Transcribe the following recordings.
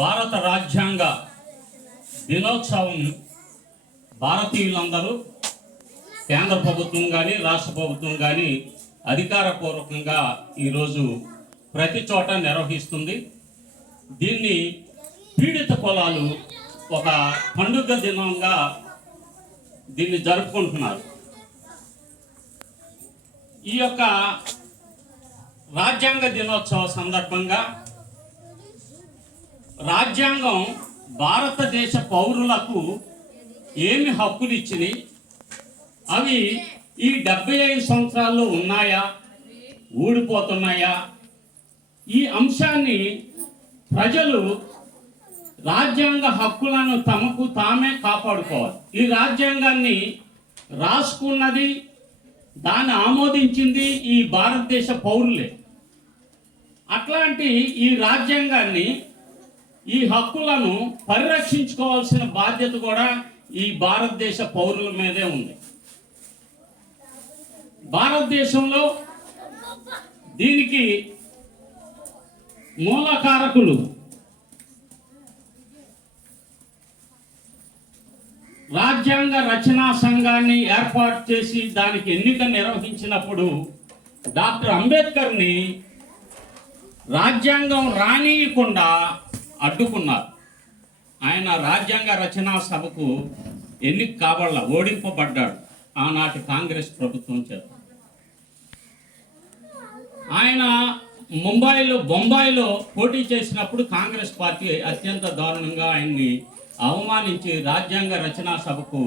భారత రాజ్యాంగ దినోత్సవం భారతీయులందరూ కేంద్ర ప్రభుత్వం కానీ రాష్ట్ర ప్రభుత్వం కానీ అధికారపూర్వకంగా ఈరోజు ప్రతి చోట నిర్వహిస్తుంది. దీన్ని పీడిత కులాలు ఒక పండుగ దినంగా దీన్ని జరుపుకుంటున్నారు. ఈ యొక్క రాజ్యాంగ దినోత్సవ సందర్భంగా రాజ్యాంగం భారతదేశ పౌరులకు ఏమి హక్కులు ఇచ్చినాయి, అవి ఈ 75 సంవత్సరాల్లో ఉన్నాయా, ఊడిపోతున్నాయా, ఈ అంశాన్ని ప్రజలు రాజ్యాంగ హక్కులను తమకు తామే కాపాడుకోవాలి. ఈ రాజ్యాంగాన్ని రాసుకున్నది, దాన్ని ఆమోదించింది ఈ భారతదేశ పౌరులే. అట్లాంటి ఈ రాజ్యాంగాన్ని, ఈ హక్కులను పరిరక్షించుకోవాల్సిన బాధ్యత కూడా ఈ భారతదేశ పౌరుల మీదే ఉంది. భారతదేశంలో దీనికి మూలకారకులు రాజ్యాంగ రచనా సంఘాన్ని ఏర్పాటు చేసి దానికి ఎన్నిక నిర్వహించినప్పుడు డాక్టర్ అంబేద్కర్ని రాజ్యాంగం రానియకుండా అడ్డుకున్నారు. ఆయన రాజ్యాంగ రచనా సభకు ఎన్నిక కావాల ఓడింపబడ్డాడు ఆనాటి కాంగ్రెస్ ప్రభుత్వం చేత. ఆయన బొంబాయిలో పోటీ చేసినప్పుడు కాంగ్రెస్ పార్టీ అత్యంత దారుణంగా ఆయన్ని అవమానించి రాజ్యాంగ రచనా సభకు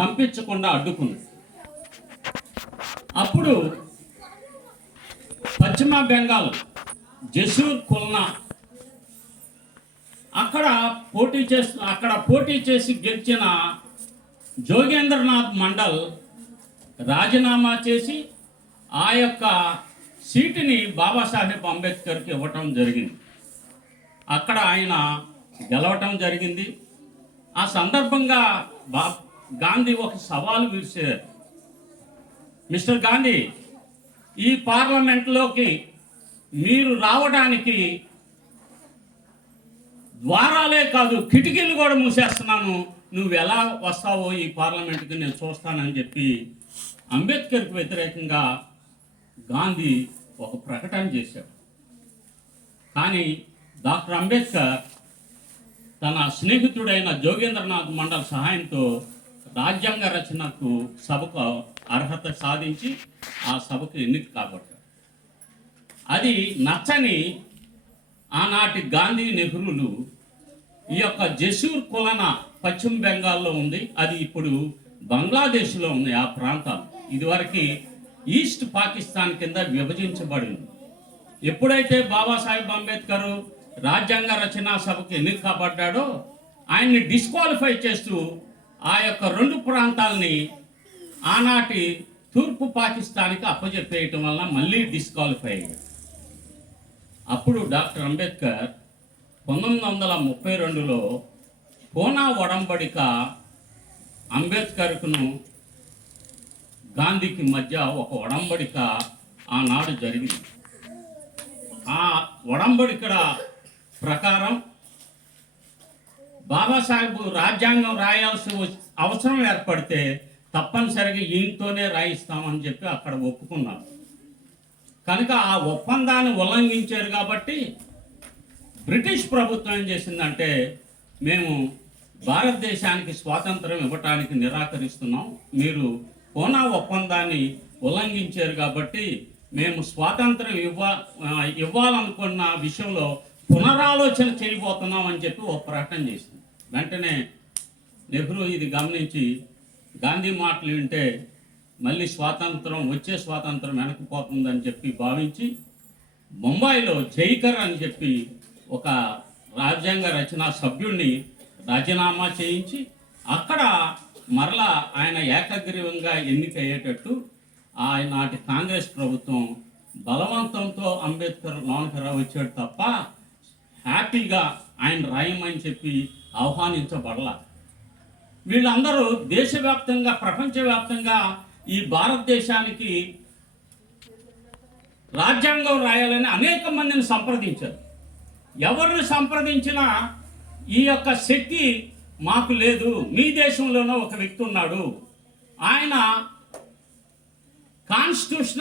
పంపించకుండా అడ్డుకుంది. అప్పుడు పశ్చిమ బెంగాల్ జసూర్ ఖుల్నా అక్కడ పోటీ చేసి గెలిచిన జోగేంద్రనాథ్ మండల్ రాజీనామా చేసి ఆ యొక్క సీటుని బాబాసాహెబ్ అంబేద్కర్కి ఇవ్వటం జరిగింది. అక్కడ ఆయన గెలవటం జరిగింది. ఆ సందర్భంగా గాంధీ ఒక సవాలు విసిరారు. మిస్టర్ గాంధీ, ఈ పార్లమెంట్లోకి మీరు రావడానికి ద్వారాలే కాదు, కిటికీలు కూడా మూసేస్తున్నాను, నువ్వు ఎలా వస్తావో ఈ పార్లమెంట్కి నేను చూస్తానని చెప్పి అంబేద్కర్కి వ్యతిరేకంగా గాంధీ ఒక ప్రకటన చేశాడు. కానీ డాక్టర్ అంబేద్కర్ తన స్నేహితుడైన జోగేంద్రనాథ్ మండల్ సహాయంతో రాజ్యాంగ రచనకు సభకు అర్హత సాధించి ఆ సభకు ఎన్నిక కాబట్టాడు. అది నచ్చని ఆనాటి గాంధీ నెహ్రూలు ఈ యొక్క జసూర్ ఖుల్నా పశ్చిమ బెంగాల్లో ఉంది, అది ఇప్పుడు బంగ్లాదేశ్లో ఉంది. ఆ ప్రాంతాలు ఇదివరకు ఈస్ట్ పాకిస్తాన్ కింద విభజించబడింది. ఎప్పుడైతే బాబాసాహెబ్ అంబేద్కర్ రాజ్యాంగ రచనా సభకు ఎన్నిక కాబడ్డాడో ఆయన్ని డిస్క్వాలిఫై చేస్తూ ఆ యొక్క 2 ప్రాంతాలని ఆనాటి తూర్పు పాకిస్తాన్కి అప్పజెప్పేయటం వల్ల మళ్ళీ డిస్క్వాలిఫై అయ్యాడు. అప్పుడు డాక్టర్ అంబేద్కర్ 1932లో పూనా ఒడంబడిక అంబేద్కర్కును గాంధీకి మధ్య ఒక ఒడంబడిక ఆనాడు జరిగింది. ఆ ఒడంబడిక ప్రకారం బాబాసాహెబ్ రాజ్యాంగం రాయాల్సిన అవసరం ఏర్పడితే తప్పనిసరిగా ఈయనతోనే రాయిస్తామని చెప్పి అక్కడ ఒప్పుకున్నారు. కనుక ఆ ఒప్పందాన్ని ఉల్లంఘించారు కాబట్టి బ్రిటిష్ ప్రభుత్వం ఏం చేసిందంటే, మేము భారతదేశానికి స్వాతంత్రం ఇవ్వటానికి నిరాకరిస్తున్నాం, మీరు పూనా ఒప్పందాన్ని ఉల్లంఘించారు కాబట్టి మేము స్వాతంత్రం ఇవ్వాలనుకున్న విషయంలో పునరాలోచన చేయబోతున్నాం అని చెప్పి ఒక ప్రకటన చేసింది. వెంటనే నెహ్రూ ఇది గమనించి గాంధీ మాటలు వింటే మళ్ళీ వచ్చే స్వాతంత్రం వెనక్కిపోతుందని చెప్పి భావించి ముంబైలో జైకర్ అని చెప్పి ఒక రాజ్యాంగ రచనా సభ్యుడిని రాజీనామా చేయించి అక్కడ మరలా ఆయన ఏకగ్రీవంగా ఎన్నికయ్యేటట్టు ఆనాటి కాంగ్రెస్ ప్రభుత్వం బలవంతంతో అంబేద్కర్ లోనికి వచ్చాడు తప్ప హ్యాపీగా ఆయన రాయమని చెప్పి ఆహ్వానించబడలా. వీళ్ళందరూ దేశవ్యాప్తంగా ప్రపంచవ్యాప్తంగా ఈ భారతదేశానికి రాజ్యాంగం రాయాలని అనేక మందిని సంప్రదించారు. ఎవరిని సంప్రదించినా ఈ యొక్క శక్తి మాకు లేదు, మీ దేశంలోనూ ఒక వ్యక్తి ఉన్నాడు, ఆయన కాన్స్టిట్యూషనల్